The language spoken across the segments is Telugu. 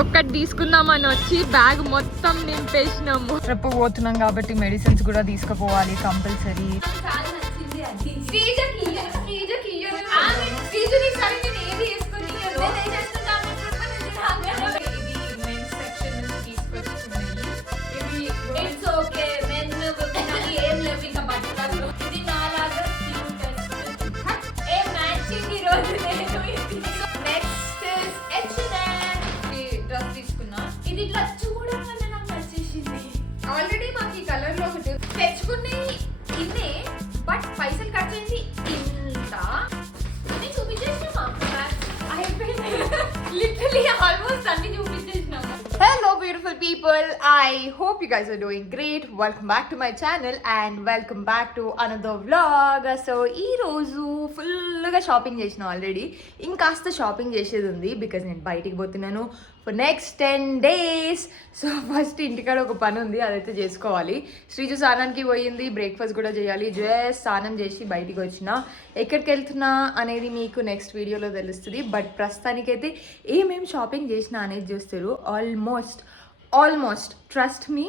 ఒక్కటి తీసుకుందామని వచ్చి బ్యాగ్ మొత్తం నింపేసినాము. ట్రిప్ పోతున్నాం కాబట్టి మెడిసిన్స్ కూడా తీసుకుపోవాలి కంపల్సరీ. ఆల్రెడీ మాకు ఈ కలర్ లో ఒకటి తెచ్చుకున్నాయి ఇన్నే, బట్ పైసలు ఖర్చు అయింది ఇంత. నేను చూపించేసినా లిటరలీ ఆల్మోస్ట్ అన్ని చూపించేసినాము. Hello beautiful people, I hope you guys are doing great. Welcome back to my channel and welcome back to another vlog. So ee roju full ga shopping chesina already. Inkasta shopping chesedi undi because nenu bayitiki potunnanu for next 10 days. So first intikada oka pani undi, adaithe chesukovali. Sriju sananiki poyindi, breakfast kuda cheyali. Just sanam chesi bayitiki vachina. ఎక్కడికి వెళ్తున్నా అనేది మీకు నెక్స్ట్ వీడియోలో తెలుస్తుంది. బట్ ప్రస్తుతానికైతే ఏమేమి షాపింగ్ చేసినా అనేది చూస్తారు. ఆల్మోస్ట్ ట్రస్ట్ మీ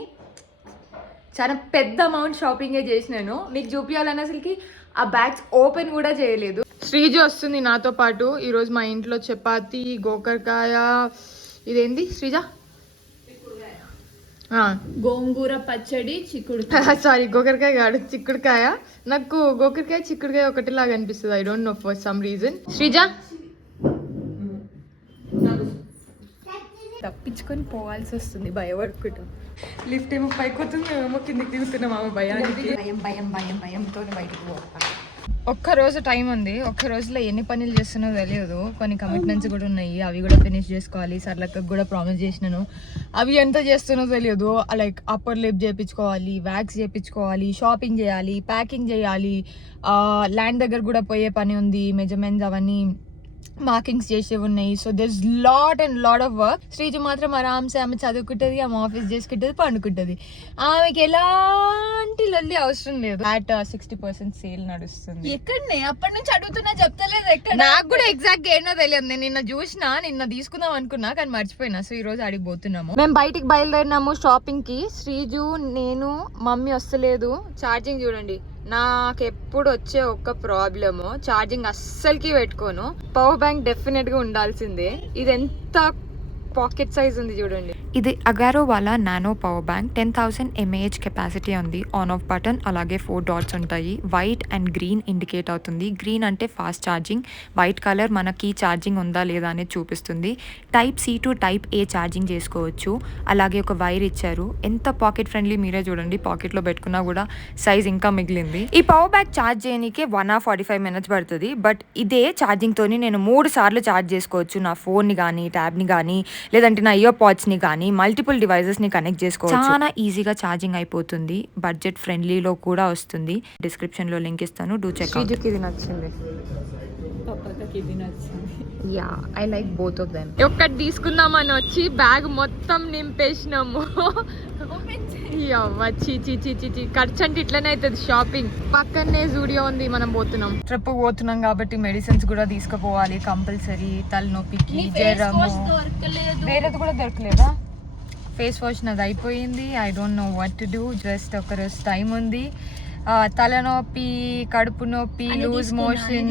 చాలా పెద్ద అమౌంట్ షాపింగే చేసినాను. మీకు చూపించాలని అసలుకి ఆ బ్యాగ్స్ ఓపెన్ కూడా చేయలేదు. శ్రీజ వస్తుంది నాతో పాటు. ఈరోజు మా ఇంట్లో చపాతి, గోకరకాయ, ఇదేంది శ్రీజ, గోంగూర పచ్చడి, చిక్కుడు సారీ గోకరకాయ కాదు చిక్కుడుకాయ. నాకు గోకరకాయ చిక్కుడుకాయ ఒకటిలాగా అనిపిస్తుంది. I don't no for some reason. Sreeja తప్పించుకొని పోవాల్సి వస్తుంది భయపడుకుంటాం. లిఫ్ట్ ఏమో పైకి వస్తుంది, ఏమో కిందికి దిగుతున్నాం. ఆమె భయంతో బయటకు పోతాం. ఒక్క రోజు టైం ఉంది. ఒక్క రోజులో ఎన్ని పనులు చేస్తున్నో తెలియదు. కొన్ని కమిట్మెంట్స్ కూడా ఉన్నాయి, అవి కూడా ఫినిష్ చేసుకోవాలి. సర్లక్కకు కూడా ప్రామిస్ చేసినాను, అవి ఎంత చేస్తున్నో తెలియదు. లైక్ అప్పర్ లిప్ చేయించుకోవాలి, వ్యాక్స్ చేయించుకోవాలి, షాపింగ్ చేయాలి, ప్యాకింగ్ చేయాలి, ల్యాండ్ దగ్గర కూడా పోయే పని ఉంది, మెజర్మెంట్స్ అవన్నీ మార్కింగ్స్ చేసేవి ఉన్నాయి. So there's lot of work. Sreeju మాత్రం ఆరామ్సే ఆమె చదువుకుంటుంది, ఆమె ఆఫీస్ చేసుకుంటుంది, పండుకుంటుంది. ఆమెకి ఎలాంటి లొల్లి అవసరం లేదు. అట్ 60% సేల్ నడుస్తుంది. ఎక్కడనే అప్పటి నుంచి అడుగుతున్నా చెప్తలేదు ఎక్కడ. నాకు కూడా ఎగ్జాక్ట్ ఏంటో తెలియదు. నేను నిన్న చూసినా, నిన్న తీసుకుందాం అనుకున్నా కానీ మర్చిపోయినా. సో ఈ రోజు అడిగిపోతున్నాము. మేము బయటికి బయలుదేరినాము షాపింగ్ కి. శ్రీజు, నేను, మమ్మీ వస్తలేదు. ఛార్జింగ్ చూడండి, నాకెప్పుడు వచ్చే ఒక్క ప్రాబ్లము ఛార్జింగ్ అస్సలకి పెట్టుకోను. పవర్ బ్యాంక్ డెఫినెట్ గా ఉండాల్సిందే. ఇది ఎంత పాకెట్ సైజ్ ఉంది చూడండి. ఇది అగారో వాళ్ళ nano power bank. 10,000 mAh capacity ఉంది. ఆన్ ఆఫ్ బటన్, అలాగే 4 డాట్స్ ఉంటాయి. వైట్ అండ్ గ్రీన్ ఇండికేట్ అవుతుంది. గ్రీన్ అంటే ఫాస్ట్ ఛార్జింగ్, వైట్ కలర్ మనకి ఛార్జింగ్ ఉందా లేదా అనేది చూపిస్తుంది. Type C to type A charging చేసుకోవచ్చు. అలాగే ఒక వైర్ ఇచ్చారు. ఎంత పాకెట్ ఫ్రెండ్లీ, మీరే చూడండి. పాకెట్లో పెట్టుకున్నా కూడా సైజ్ ఇంకా మిగిలింది. ఈ పవర్ బ్యాంక్ ఛార్జ్ చేయడానికి 1 hour 45 minutes పడుతుంది. బట్ ఇదే ఛార్జింగ్ తోని నేను 3 సార్లు ఛార్జ్ చేసుకోవచ్చు. నా ఫోన్ని కానీ, ట్యాబ్ని కానీ, లేదంటే నా ఇయర్ పాడ్స్ ని కానీ, మల్టిపుల్ డివైజెస్ ని కనెక్ట్ చేసుకోవచ్చు. చాలా ఈజీగా ఛార్జింగ్ అయిపోతుంది. బడ్జెట్ ఫ్రెండ్లీలో కూడా వస్తుంది. డిస్క్రిప్షన్ లో లింక్ ఇస్తాను, డూ చెక్ అవుట్. ఇది నచ్చింది. Yeah, I like both of them. ఒక్కటి తీసుకుందామని వచ్చి బ్యాగ్ మొత్తం నింపేసినాము. ఖర్చు అంటే ఇట్లనే అవుతుంది షాపింగ్. పక్కనే జూడియో ఉంది, మనం పోతున్నాం. ట్రిప్ పోతున్నాం కాబట్టి మెడిసిన్స్ కూడా తీసుకుపోవాలి కంపల్సరీ. తలనొప్పికి, జ్వరము, వేరేది కూడా దొరకలేదా? ఫేస్ వాష్ నాది అయిపోయింది. I don't know what to do. Just ఒక రోజు టైం ఉంది. తలనొప్పి, కడుపు నొప్పి, లూజ్ మోషన్,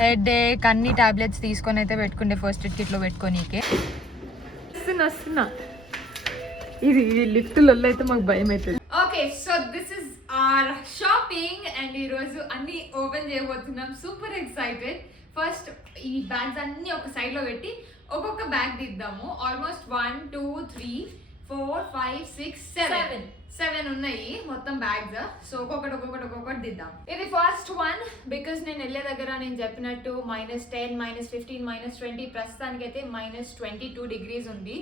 హెడ్ ఏక్, అన్ని టాబ్లెట్స్ తీసుకొని అయితే పెట్టుకుంటే ఫస్ట్ ఎయిడ్ కిట్లో పెట్టుకోనీకే. వస్తున్నా ఇది లిఫ్ట్లో అయితే మాకు భయం అవుతుంది. Okay, so this is our shopping and ఈ రోజు అన్ని ఓపెన్ చేయబోతున్నాం. Super excited. ఫస్ట్ ఈ బ్యాగ్స్ అన్ని ఒక సైడ్ లో పెట్టి ఒక్కొక్క బ్యాగ్ దిద్దాము. ఆల్మోస్ట్ 1 2 3 4 5 6 7 ఉన్నాయి మొత్తం బ్యాగ్స్. సో ఒక్కొక్కటి దిద్దాం. ఇది ఫస్ట్ వన్. బికాస్ నేను వెళ్ళే దగ్గర నేను చెప్పినట్టు -10, -15, -20, ప్రస్తుతానికి అయితే -22 degrees ఉంది.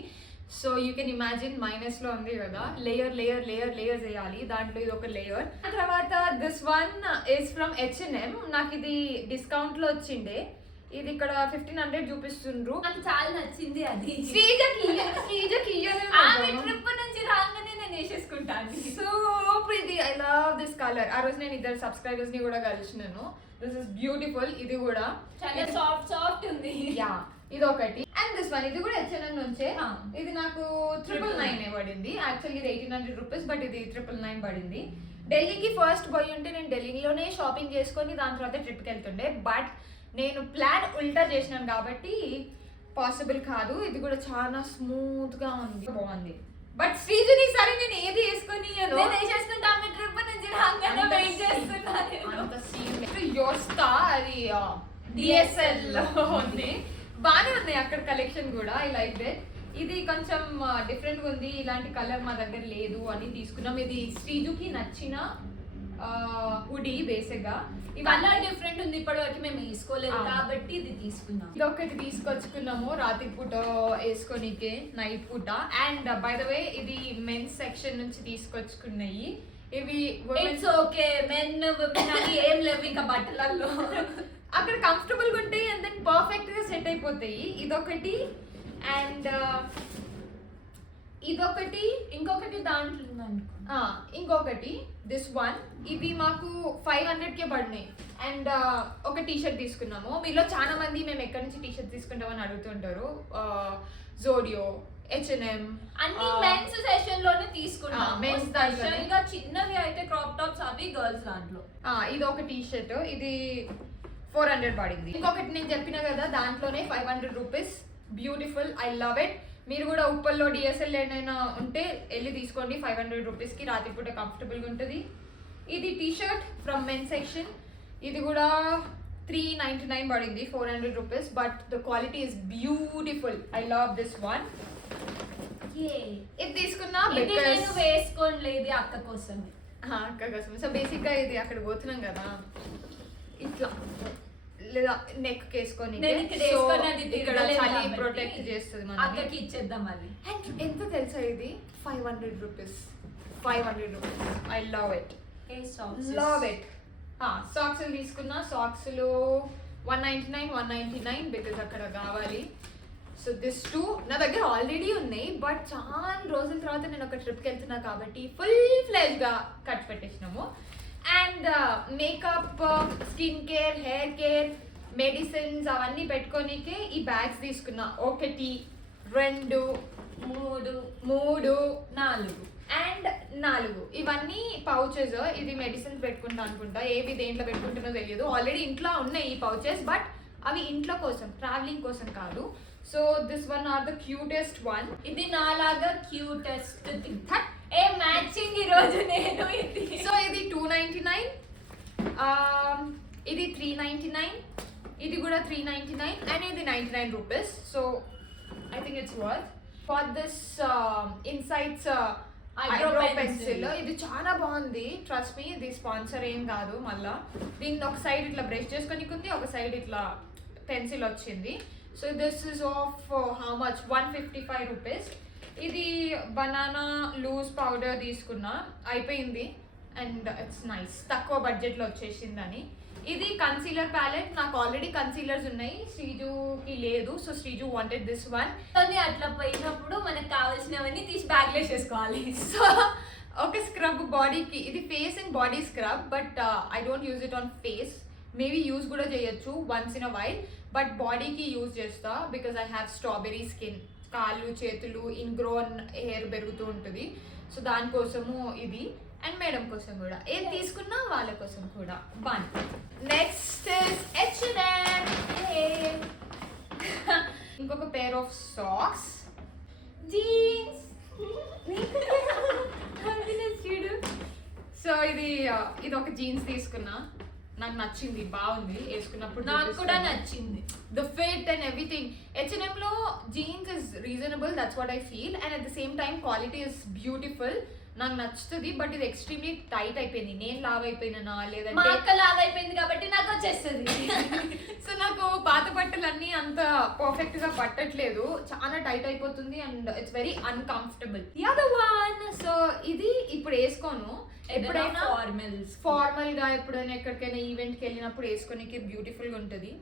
So you can imagine minus లో ఉంది కదా. లేయర్ వేయాలి. దాంట్లో ఇది ఒక లేయర్. తర్వాత this one is from H&M. నాకు ఇది డిస్కౌంట్ లో వచ్చిండే. ఇది ఇక్కడ 1500 చూపిస్తుండ్రు. నాకు చాలా నచ్చింది అది. శ్రీజకి ట్రిప్ నుంచి రాగానే నేను వేసేసుకుంటాను. So pretty. I love this colour. ఆ రోజు నేను ఇద్దరు సబ్స్క్రైబర్స్ ని కూడా కలిసినాను. This is beautiful. ఇది కూడా చాలా సాఫ్ట్ ఉంది. యా, ఇది ఒకటి. అండ్ అండ్ దిస్ వన్ ఇది కూడా H&M నుంచే. ఇది నాకు 999 పడింది. యాక్చువల్లీ ఇది 1800 రూపీస్, బట్ ఇది 999 పడింది. ఢిల్లీకి ఫస్ట్ పోయి ఉంటే నేను ఢిల్లీలోనే షాపింగ్ చేసుకొని దాని తర్వాత ట్రిప్కి వెళ్తుండే, బట్ నేను ప్లాన్ ఉల్టా చేసినాను కాబట్టి పాసిబుల్ కాదు. ఇది కూడా చాలా స్మూత్ గా ఉంది, బాగుంది. బట్ శ్రీజుని సరే నేను ఏది వేసుకొని వేసేసుకుంటా ట్రిప్ నుంచి రాగానే వెయిట్ చేస్తున్నాను. యోస్తా అది డిఎస్ఎల్ ఉంది, బాగానే ఉన్నాయి అక్కడ కలెక్షన్ కూడా. I like it. ఇది కొంచెం డిఫరెంట్ గా ఉంది, ఇలాంటి కలర్ మా దగ్గర లేదు అని తీసుకున్నాం. ఇది శ్రీజుకి నచ్చిన హుడీ బేసిక్ గా. ఇవన్నీ డిఫరెంట్ ఉంది, ఇప్పటి వరకు మేము వేసుకోలేదు కాబట్టి ఇది తీసుకున్నాం. ఇది ఒకటి తీసుకొచ్చుకున్నాము రాత్రి పూట వేసుకోనికే, నైట్ పూట. అండ్ బై ద వే ఇది మెన్స్ సెక్షన్ నుంచి తీసుకొచ్చుకున్నాయి. ఇవి ఇట్స్ ఓకే, మెన్ ఏం లేవు ఇంకా బట్టలలో. అక్కడ కంఫర్టబుల్ గా ఉంటాయి అండ్ దెన్ పర్ఫెక్ట్ గా సెట్ అయిపోతాయి. ఇదొకటి అండ్ ఇదొకటి, ఇంకొకటి దాంట్లో ఉందనుకో. ఇంకొకటి దిస్ వన్. ఇవి మాకు 500కే పడినాయి. అండ్ ఒక టీ షర్ట్ తీసుకున్నాము. మీలో చాలా మంది మేము ఎక్కడి నుంచి టీ షర్ట్ తీసుకుంటామని అడుగుతుంటారు. జోడియో, H&M అన్ని మెన్స్ సెషన్ లోనే తీసుకున్నాం. మెన్స్ దాంట్లో ఇంకా చిన్నవి అయితే క్రాప్ టాప్స్ అవి గర్ల్స్ దాంట్లో. ఇది ఒక టీ షర్ట్, ఇది 400 పడింది. ఇంకొకటి నేను చెప్పిన కదా దాంట్లోనే 500 rupees. Beautiful, I love it. మీరు కూడా ఉప్పల్లో డిఎస్ఎల్ ఏదైనా ఉంటే వెళ్ళి తీసుకోండి. 500 రూపీస్కి రాత్రిపూట కంఫర్టబుల్గా ఉంటుంది. ఇది T shirt from men section. ఇది కూడా 399 పడింది, 400 rupees. But the quality is beautiful. I love this one. ఇది తీసుకున్నా నేను వేసుకోలేదు అక్క కోసం. అక్క కోసం. సో బేసిక్గా ఇది అక్కడ పోతున్నాం కదా, ఇట్లా లేదా నెక్ వేసుకొని ఇక్కడ చలి ప్రొటెక్ట్ చేస్తుంది. అక్కకి ఇచ్చేద్దాం మళ్ళీ. అండ్ ఎంత తెలుసా ఇది 500 rupees. 500 rupees. I love it, love it. సాక్స్లు తీసుకున్నా. సాక్స్లు 199 బికాజ్ అక్కడ కావాలి. సో దిస్ టూ నా దగ్గర ఆల్రెడీ ఉన్నాయి, బట్ చాలా రోజుల తర్వాత నేను ఒక ట్రిప్కి వెళ్తున్నా కాబట్టి ఫుల్ ఫ్లెజ్గా కట్ పెట్టేసినాము. And makeup, skin care, hair care, medicines అవన్నీ పెట్టుకోనికే ఈ బ్యాగ్స్ తీసుకున్నా. 1 2 3 4 ఇవన్నీ పౌచెస్. ఇది మెడిసిన్స్ పెట్టుకుంటా అనుకుంటా, ఏవి దేంట్లో పెట్టుకుంటున్నో తెలియదు. ఆల్రెడీ ఇంట్లో ఉన్నాయి ఈ పౌచెస్, బట్ అవి ఇంట్లో కోసం, ట్రావెలింగ్ కోసం కాదు. So this one or the cutest one. ఇది నాలాగా క్యూటెస్ట్ ఏ మ్యాచింగ్ ఈ రోజు నేను ఇది. సో ఇది 299, ఇది 399, ఇది కూడా 399 అండ్ ఇది 99 rupees. So I think it's worth. For this insights eyebrow pencil, ఇది చాలా బాగుంది. ట్రస్ట్ మీ, ఇది స్పాన్సర్ ఏం కాదు. మళ్ళా దీన్ని ఒక సైడ్ ఇట్లా బ్రష్ చేసుకొని ఒక సైడ్ ఇట్లా పెన్సిల్ వచ్చింది. So this is of how much 155 rupees. ఇది బనానా లూజ్ పౌడర్ తీసుకున్నా, అయిపోయింది. అండ్ ఇట్స్ నైస్, తక్కువ బడ్జెట్లో వచ్చేసిందని. ఇది కన్సీలర్ ప్యాలెట్. నాకు ఆల్రెడీ కన్సీలర్స్ ఉన్నాయి, శ్రీజుకి లేదు. So Sreeju wanted this one. అట్లా పోయినప్పుడు మనకు కావాల్సినవన్నీ తీసి బ్యాగ్ లో చేసుకోవాలి. సో ఒక స్క్రబ్ బాడీకి, ఇది face and body scrub, but I don't use it on face. Maybe use కూడా చేయొచ్చు once in a while, but బాడీకి యూజ్ చేస్తా because I have strawberry skin. కాళ్ళు, చేతులు, ఇన్గ్రోన్ హెయిర్ పెరుగుతూ ఉంటుంది. సో దానికోసము ఇది. అండ్ మేడం కోసం కూడా ఏది తీసుకున్నా వాళ్ళ కోసం కూడా వన్. Next H&M. ఇంకొక pair of socks, jeans. So ఇది ఒక జీన్స్ తీసుకున్నా, నాకు నచ్చింది, బాగుంది వేసుకున్నప్పుడు. నాకు కూడా నచ్చింది. The fit and everything. H&M లో jeans is reasonable, that's what I feel, and at the same time quality is beautiful. నాకు నచ్చుతుంది, బట్ ఇది ఎక్స్ట్రీమ్లీ టైట్ అయిపోయింది. నేను లావ్ అయిపోయినా లేదంటే మా అక్క లావ్ అయిపోయింది కాబట్టి నాకు వచ్చేస్తుంది. సో నాకు పాత బట్టలన్నీ అంత పర్ఫెక్ట్ గా పట్టట్లేదు, చాలా టైట్ అయిపోతుంది and it's very uncomfortable. The other one. So ఇది ఇప్పుడు వేసుకోను, ఎప్పుడైనా ఫార్మల్ గా ఎప్పుడైనా ఎక్కడికైనా ఈవెంట్ కి వెళ్ళినప్పుడు వేసుకోనికి బ్యూటిఫుల్ గా ఉంటుంది.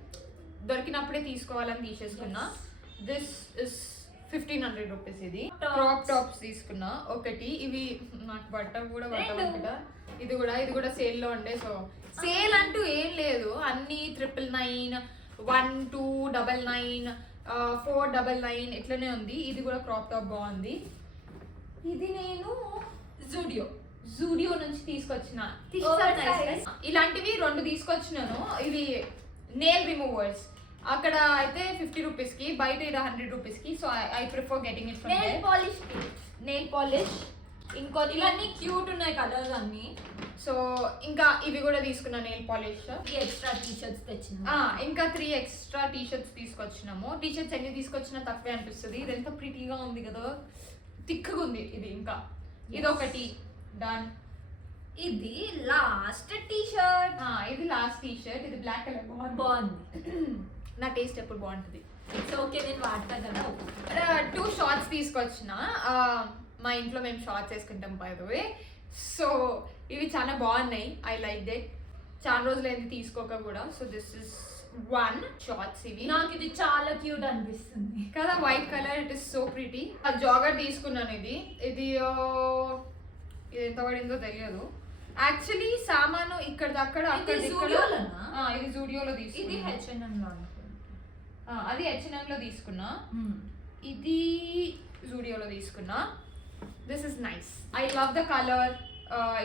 దొరికినప్పుడే తీసుకోవాలని తీసేసుకున్నా. This is 1500 rupees. ఇది క్రాప్ టాప్స్ తీసుకున్నా ఒకటి. ఇవి నాకు కూడా పట్టకుండా. ఇది కూడా సేల్ లో ఉండే. సో సేల్ అంటూ ఏం లేదు, అన్ని 999, 1299, 499 ఇట్లనే ఉంది. ఇది కూడా క్రాప్ టాప్ బాగుంది. ఇది నేను జూడియో నుంచి తీసుకొచ్చిన. ఇలాంటివి 2 తీసుకొచ్చినాను. ఇవి నెయిల్ రిమూవర్స్. అక్కడ అయితే 50 రూపీస్కి, బయట ఇక్కడ 100 రూపీస్కి. So I prefer getting it from nail polish. ఇంకోటి ఇవన్నీ క్యూట్ ఉన్నాయి కలర్స్ అన్ని. సో ఇంకా ఇవి కూడా తీసుకున్నా నెయిల్ పాలిష్. ఎక్స్ట్రా టీషర్ట్స్ తెచ్చిన. ఇంకా 3 ఎక్స్ట్రా టీషర్ట్స్ తీసుకొచ్చినాము. టీషర్ట్స్ ఎన్ని తీసుకొచ్చినా తక్కువే అనిపిస్తుంది. ఇది ఎంత ప్రిటీగా ఉంది కదా, థిక్గా ఉంది ఇది. ఇంకా ఇదొకటి డన్. ఇది లాస్ట్ టీషర్ట్. ఇది లాస్ట్ టీషర్ట్. ఇది బ్లాక్ కలర్ బాగుంది. నా టేస్ట్ ఎప్పుడు బాగుంటుంది. ఇట్స్ ఓకే, నేను వాడతా కదా. 2 షార్ట్స్ తీసుకొచ్చిన. మా ఇంట్లో మేము షార్ట్స్ వేసుకుంటాం బై ద వే. సో ఇవి చాలా బాగున్నాయి. I like that. చాలా రోజులైంది తీసుకోక కూడా. So this is 1 shorts. ఇవి నాకు ఇది చాలా క్యూట్ అనిపిస్తుంది కదా, white colour. It is so pretty. Jogger తీసుకున్నాను. ఇది ఎంత పడిందో తెలియదు యాక్చువల్లీ. సామాను ఇక్కడ అక్కడ ఇది జూడియోలో తీసుకున్నా. ఇది H&M లో అది H&M లో తీసుకున్నా. ఇది జూడియోలో తీసుకున్నా. This is nice. I love the colour.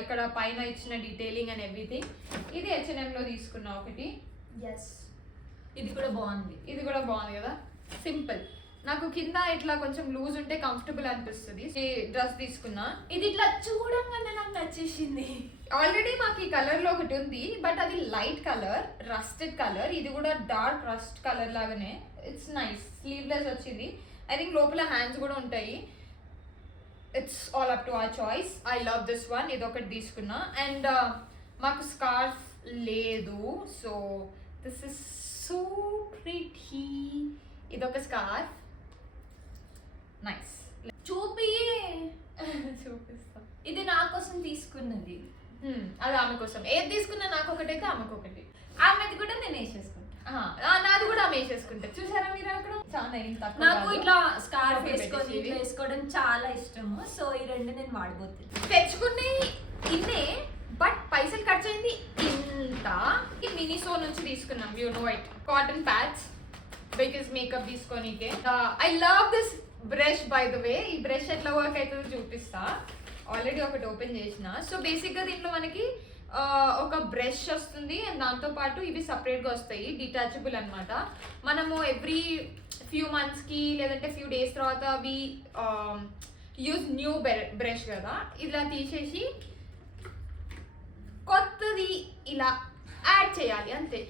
ఇక్కడ పైన ఇచ్చిన డీటెయిలింగ్ అండ్ ఎవ్రీథింగ్. ఇది H&M లో తీసుకున్నా ఒకటి. ఇది కూడా బాగుంది. ఇది కూడా బాగుంది కదా, సింపుల్. నాకు కింద ఇట్లా కొంచెం లూజ్ ఉంటే కంఫర్టబుల్ అనిపిస్తుంది. ఈ డ్రెస్ తీసుకున్నా. ఇది ఇట్లా చూడంగానే నాకు నచ్చేసింది. ఆల్రెడీ మాకు ఈ కలర్ లో ఒకటి ఉంది, బట్ అది లైట్ కలర్, రస్టెడ్ కలర్. ఇది కూడా డార్క్ రస్ట్ కలర్ లాగానే. It's nice. స్లీవ్లెస్ వచ్చింది. ఐ థింక్ లోపల హ్యాండ్స్ కూడా ఉంటాయి. It's all up to our choice. I love this one. ఇది ఒకటి తీసుకున్నా. అండ్ మాకు స్కార్ఫ్ లేదు, so this is so pretty. ఇదొక స్కార్ఫ్. నైస్. చూపిస్తా. ఇది నా కోసం తీసుకున్నది. అది ఆమె కోసం. ఏది తీసుకున్నా నాకు ఒకటైతే ఆమెకు ఒకటి. ఆమెది కూడా నేను వేసేసుకుంటా. నాది కూడా ఆమె వేసేసుకుంటా. చూసారా మీరు అక్కడ? చాలా నాకు ఇట్లా స్కార్ఫ్ వేసుకోవడం చాలా ఇష్టము. సో ఈ 2 నేను వాడబోతుంది. తెచ్చుకుని ఇన్నే, బట్ పైసలు ఖర్చు అయింది ఇంత. ఈ మినిసో నుంచి తీసుకున్నాం. You know it. Cotton pads because makeup తీసుకోనికే. I love this brush by the way. ఈ బ్రష్ ఎట్లా వర్క్ అవుతుందో చూపిస్తా. ఆల్రెడీ ఒకటి ఓపెన్ చేసిన. సో బేసిక్గా దీంట్లో మనకి ఒక బ్రష్ వస్తుంది అండ్ దాంతోపాటు ఇవి సపరేట్గా వస్తాయి, డిటాచబుల్ అనమాట. మనము ఎవ్రీ ఫ్యూ మంత్స్కి లేదంటే ఫ్యూ డేస్ తర్వాత అవి యూజ్ న్యూ బ్రష్ కదా, ఇలా తీసేసి కొత్తది ఇలా యాడ్ చేయాలి అంతే.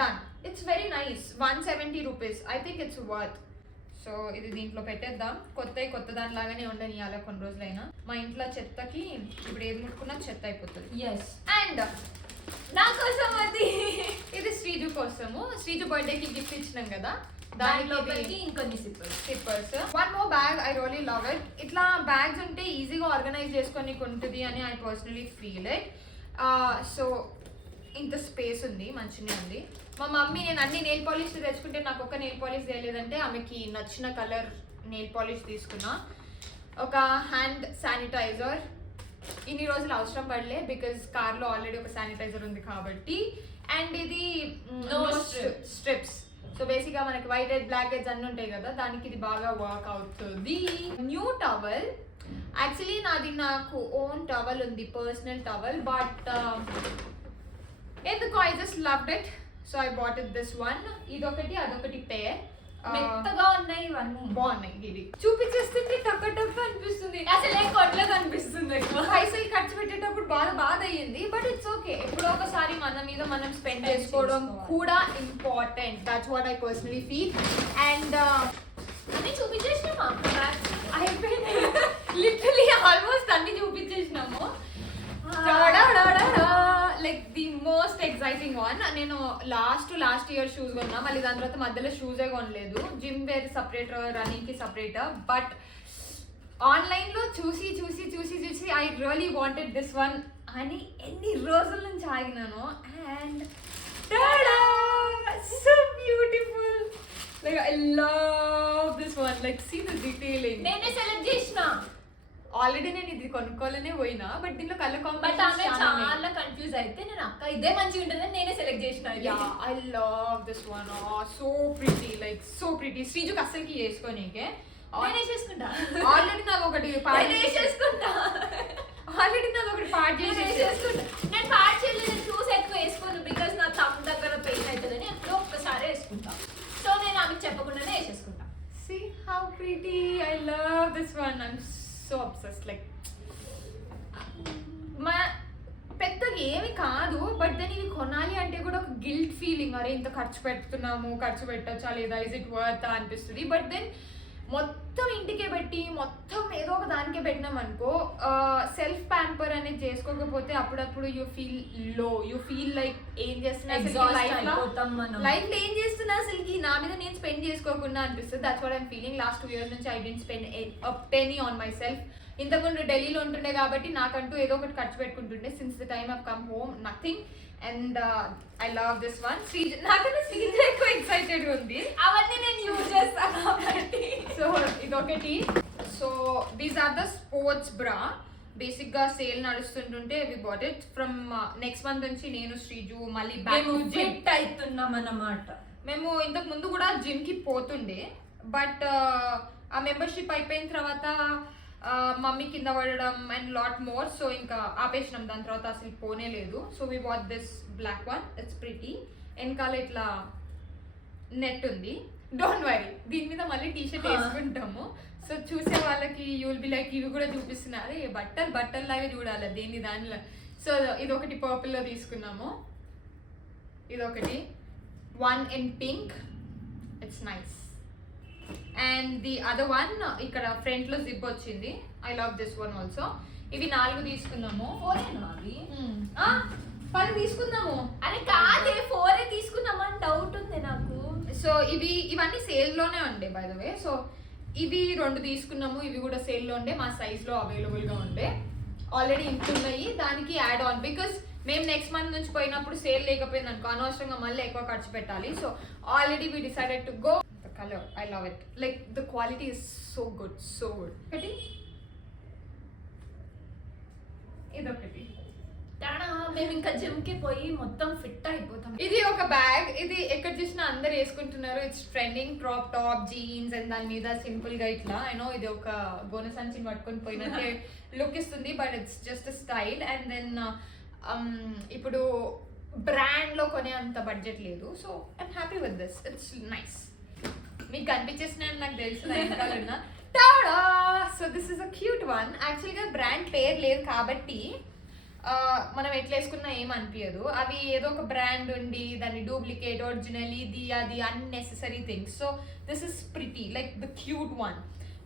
Done. It's very nice. 170 rupees. I think it's worth. So ఇది దీంట్లో పెట్టేద్దాం. కొత్త దానిలాగానే ఉండనియాలి కొన్ని రోజులైనా. మా ఇంట్లో చెత్తకి ఇప్పుడు ఏది ముట్టుకున్నా చెత్త అయిపోతుంది. అండ్ నా కోసం అది. ఇది శ్రీజు కోసము. శ్రీజు బర్త్డేకి గిఫ్ట్ ఇచ్చినాం కదా, దానిలోకి ఇంకొన్ని slippers. 1 more bag. I really love it. ఇట్లా బ్యాగ్స్ ఉంటే ఈజీగా ఆర్గనైజ్ చేసుకొని ఉంటుంది అని I personally feel it. So ఇంత స్పేస్ ఉంది, మంచిగా ఉంది. మా మమ్మీ నేను అన్ని నెయిల్ పాలిష్ తెచ్చుకుంటే నాకు ఒక్క నెయిల్ పాలిష్ తెలియదంటే ఆమెకి నచ్చిన కలర్ నెయిల్ పాలిష్ తీసుకున్నా. ఒక హ్యాండ్ శానిటైజర్. ఇన్ని రోజులు అవసరం పడలే బికాజ్ కార్లో ఆల్రెడీ ఒక శానిటైజర్ ఉంది కాబట్టి. అండ్ ఇది స్ట్రిప్స్. సో బేసిక్గా మనకి వైట్ హెడ్ బ్లాక్ హెడ్స్ అన్నీ ఉంటాయి కదా, దానికి ఇది బాగా వర్క్ అవుతుంది. New towel. యాక్చువల్లీ నాకు ఓన్ టవల్ ఉంది, పర్సనల్ టవల్, బట్ ఎందుకు I just loved it. So I bought it this one. ఇదొకటి అదొకటి పేర్. మెత్తగా ఉన్నాయి ఇవన్నీ. బాగున్నాయి. ఇవి చూపించేస్తుంది టక్క అనిపిస్తుంది. అసలే కొట్లో కనిపిస్తుంది. పైసలు ఖర్చు పెట్టేటప్పుడు బాధ అయ్యింది, బట్ ఇట్స్ ఓకే. ఎప్పుడో ఒకసారి మన మీద మనం స్పెండ్ చేసుకోవడం కూడా important. That's what I personally feel. And అన్ని చూపించేసినామా? అయిపోయింది. లిటరలీ ఆల్మోస్ట్ అన్ని చూపించేసినాము. Like the most exciting one. నేను లాస్ట్ ఇయర్ షూస్ కొన్నా, మళ్ళీ దాని తర్వాత మధ్యలో షూసే కొనలేదు. జిమ్ వేర్ సపరేట్, రన్నింగ్ కి సపరేట్. బట్ ఆన్లైన్ లో చూసి I really wanted this one అని ఎన్ని రోజుల నుంచి ఆగినాను. And so beautiful. Like I love this one. Like see the detailing. నేనే సెలెక్ట్ చేసిన. ఆల్రెడీ నేను ఇది కొనుక్కోవాలనే పోయినా బట్ దీంట్లో కలర్ బట్ ఆమె కాంబినేషన్ చాలా కన్ఫ్యూజ్ అయితే నేను అక్క ఇదే మంచిగా ఉంటుందని నేనే సెలెక్ట్ చేసిన ఇది. Yeah, I love this one. Oh, so pretty, like so pretty. శ్రీజుకి అస్సలకి వేసుకోనీకే నేనే చేసుకుంటా ఆల్రెడీ నాకు ఒకటి నేనే చేసుకుంటా ఆల్రెడీ నాకు ఒకటి పార్ట్ నేనే చేసి చేసుకుంటా. నేను పార్ట్ చేయలేదు, నేను షూస్ ఎక్కువ వేసుకోను బికాస్ నా తమ్ దగ్గర పెయిన్ అవుతుందని ఎప్పుడో ఒక్కసారి వేసుకుంటా. సో నేను ఆమెకు చెప్పకుండానే వేసేసుకుంటా. See how pretty. I love this one. I'm so obsessed. Like మా పెద్దగా ఏమి కాదు బట్ దెన్ ఇవి కొనాలి అంటే కూడా ఒక గిల్ట్ ఫీలింగ్, అరే ఇంత ఖర్చు పెడుతున్నాము, ఖర్చు పెట్టచ్చా లేదా, ఇస్ ఇట్ వర్త్ అనిపిస్తుంది. బట్ దెన్ మొత్తం ఇంటికే పెట్టి మొత్తం ఏదో ఒక దానికే పెట్టినాం అనుకో, సెల్ఫ్ ప్యాంపర్ అనేది చేసుకోకపోతే అప్పుడప్పుడు యూ ఫీల్ లో, యూ ఫీల్ లైక్ ఏం చేస్తున్నా లైఫ్ లో ఏం చేస్తున్నా అసలుకి నా మీద నేను స్పెండ్ చేసుకోకుండా అనిపిస్తుంది. That's what I'm feeling. Last 2 years నుంచి I didn't spend a penny on myself. ఇంతకుముందు ఢిల్లీలో ఉంటుండే కాబట్టి నాకంటూ ఏదో ఒకటి ఖర్చు పెట్టుకుంటుండే. Since the time I've come home nothing. And I love this one. నాకన్నా శ్రీజ ఎక్కువ ఎక్సైటెడ్ ఉంది. అవన్నీ నేను యూజ్ చేస్తాను కాబట్టి. సో ఇదొకటి. So these are the sports bra. Basic గా సేల్ నడుస్తుంటుంటే we bought it from next month నుంచి నేను శ్రీజు మళ్ళీ బ్యాక్ టు జిమ్ ఫిట్ అవుతున్నాం అన్నమాట. మేము ఇంతకు ముందు కూడా జిమ్ కి పోతుండే బట్ ఆ మెంబర్షిప్ అయిపోయిన తర్వాత మమ్మీ కింద పడడం అండ్ లాట్ మోర్. సో ఇంకా ఆపేసినాం, దాని తర్వాత అసలు పోనే లేదు. So we what this black one. It's pretty. వెనకాల ఇట్లా నెట్ ఉంది. డోంట్ వరీ, దీని మీద మళ్ళీ టీషర్ట్ వేసుకుంటాము. సో చూసే వాళ్ళకి యూ విల్ బి లైక్ ఇవి కూడా చూపిస్తున్నారు, బట్టలు లాగా చూడాలి దేని దానిలో. సో ఇదొకటి పర్పుల్ లో తీసుకున్నాము. ఇదొకటి one in pink. It's nice. And the other one ఇక్కడ ఫ్రంట్ లో జిప్ వచ్చింది. I love this one also. ఇవి 4 తీసుకున్నాము. 4 అవి 10 తీసుకున్నాము. అరే కాదే 4 తీసుకున్నామని డౌట్ ఉంది నాకు. సో ఇవన్నీ సేల్ లోనే ఉండే బై ద వే. సో ఇవి 2 తీసుకున్నాము. ఇవి కూడా సేల్ లో ఉండే, మా సైజ్ లో అవైలబుల్ గా ఉండే. ఆల్రెడీ ఇంటున్నాయి, దానికి యాడ్ ఆన్ బికాస్ మేము నెక్స్ట్ మంత్ నుంచి పోయినప్పుడు సేల్ లేకపోయింది అనుకో అనవసరంగా మళ్ళీ ఎక్కువ ఖర్చు పెట్టాలి. So already we decided to go. The color, I love it. Like the quality is so good, so good. ఇదొకటి. మేము ఇంకా జిమ్ కి పోయి మొత్తం ఫిట్ అయిపోతాం. ఇది ఒక బ్యాగ్. ఇది ఎక్కడ చూసినా అందరు వేసుకుంటున్నారు. It's trending. Crop top jeans and దాని మీద సింపుల్ గా ఇట్లా ఐ నో ఇది ఒక గోనె సంచిని పట్టుకొని పోయినట్టే లుక్ ఇస్తుంది but it's just style. And then ఇప్పుడు బ్రాండ్ లో కొనే అంత బడ్జెట్ లేదు. So I'm happy with this. It's nice. మీకు కనిపించేసిన నాకు తెలుసు వెనకాలన్నా. So this is a cute one. యాక్చువల్గా బ్రాండ్ పేరు లేదు కాబట్టి మనం ఎట్లా వేసుకున్నా ఏం అనిపించదు. అవి ఏదో ఒక బ్రాండ్ ఉండి దాన్ని డూప్లికేట్ ఒరిజినల్ ఇది అది unnecessary things. So this is pretty like the cute one.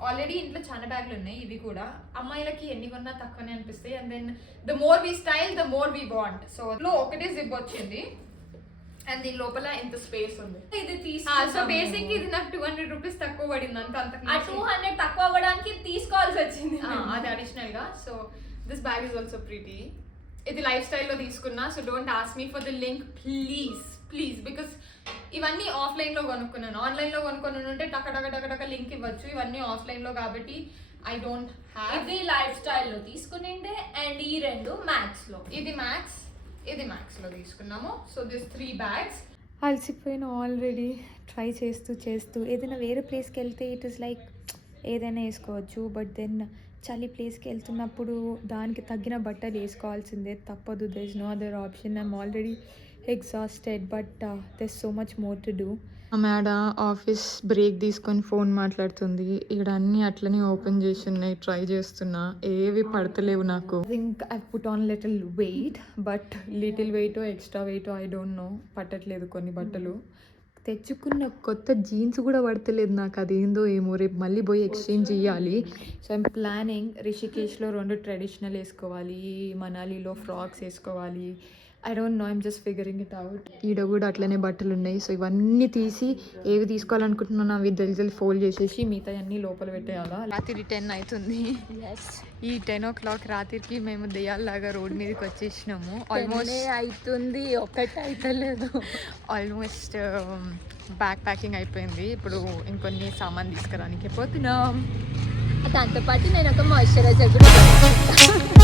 Already ఇంట్లో చాలా బ్యాగ్లు ఉన్నాయి. ఇవి కూడా అమ్మాయిలకి ఎన్ని కొన్నా తక్కువనే అనిపిస్తాయి. And then the more we style the more we want. So లో ఒకటే జిప్ వచ్చింది అండ్ దీని లోపల ఎంత స్పేస్ ఉంది. ఇది సో బేసిక్ ఇది నాకు 200 రూపీస్ తక్కువ పడింది అంత. ఆ 200 తక్కువ అవ్వడానికి తీసుకోవాల్సి వచ్చింది అది అడిషనల్ గా. So this bag is also pretty. ఇది లైఫ్ స్టైల్లో తీసుకున్నా. So don't ask me for the link please because ఇవన్నీ ఆఫ్లైన్ లో కొనుక్కున్నాను. ఆన్లైన్ లో కొనుక్కొని ఉంటే టక లింక్ ఇవ్వచ్చు. ఇవన్నీ ఆఫ్లైన్ లో కాబట్టి ఐ డోంట్ హ్యావ్. ఇది లైఫ్ స్టైల్లో తీసుకునిండే అండ్ ఈ 2 మ్యాక్స్ లో. ఇది మ్యాక్స్ లో తీసుకున్నాము. So this 3 bags. అలసిపోయిన ఆల్రెడీ ట్రై చేస్తూ ఏదైనా వేరే ప్లేస్కి వెళ్తే ఇట్ ఇస్ లైక్ ఏదైనా వేసుకోవచ్చు. బట్ దెన్ చలి ప్లేస్కి వెళ్తున్నప్పుడు దానికి తగ్గిన బట్టలు వేసుకోవాల్సిందే, తప్పదు. There is no other option. I'm already exhausted but there is so much more to do. ఆమె ఆఫీస్ బ్రేక్ తీసుకొని ఫోన్ మాట్లాడుతుంది. ఇక్కడ అన్నీ అట్లనే ఓపెన్ చేసి ఉన్నాయి. ట్రై చేస్తున్నా, ఏవి పడతలేవు నాకు. Think I put on little weight but little weight extra weight I don't know. పట్టట్లేదు కొన్ని బట్టలు. తెచ్చుకున్న కొత్త జీన్స్ కూడా పడతలేదు నాకు, అదేందో ఏమో. రేపు మళ్ళీ పోయి ఎక్స్చేంజ్ చేయాలి. సో ఐమ్ ప్లానింగ్ రిషికేష్లో 2 ట్రెడిషనల్ వేసుకోవాలి, మనాలిలో ఫ్రాక్స్ వేసుకోవాలి. I don't no, I'm just figuring it out. ఈడ కూడా అట్లనే బట్టలు ఉన్నాయి. సో ఇవన్నీ తీసి ఏవి తీసుకోవాలనుకుంటున్నాను అవి జల్ది ఫోల్డ్ చేసేసి మిగతా అన్నీ లోపల పెట్టేయాలా. రాత్రి 10 అవుతుంది. ఈ 10 o'clock రాత్రికి మేము దెయ్యాల్లాగా రోడ్ మీదకి వచ్చేసినాము. ఆల్మోస్ట్ అవుతుంది, ఒక్కటి అయితలేదు. ఆల్మోస్ట్ బ్యాగ్ ప్యాకింగ్ అయిపోయింది. ఇప్పుడు ఇంకొన్ని సామాన్ తీసుకురానికి పోతున్నాం. దాంతోపాటు నేను ఒక మాయిశ్చరైజర్ కూడా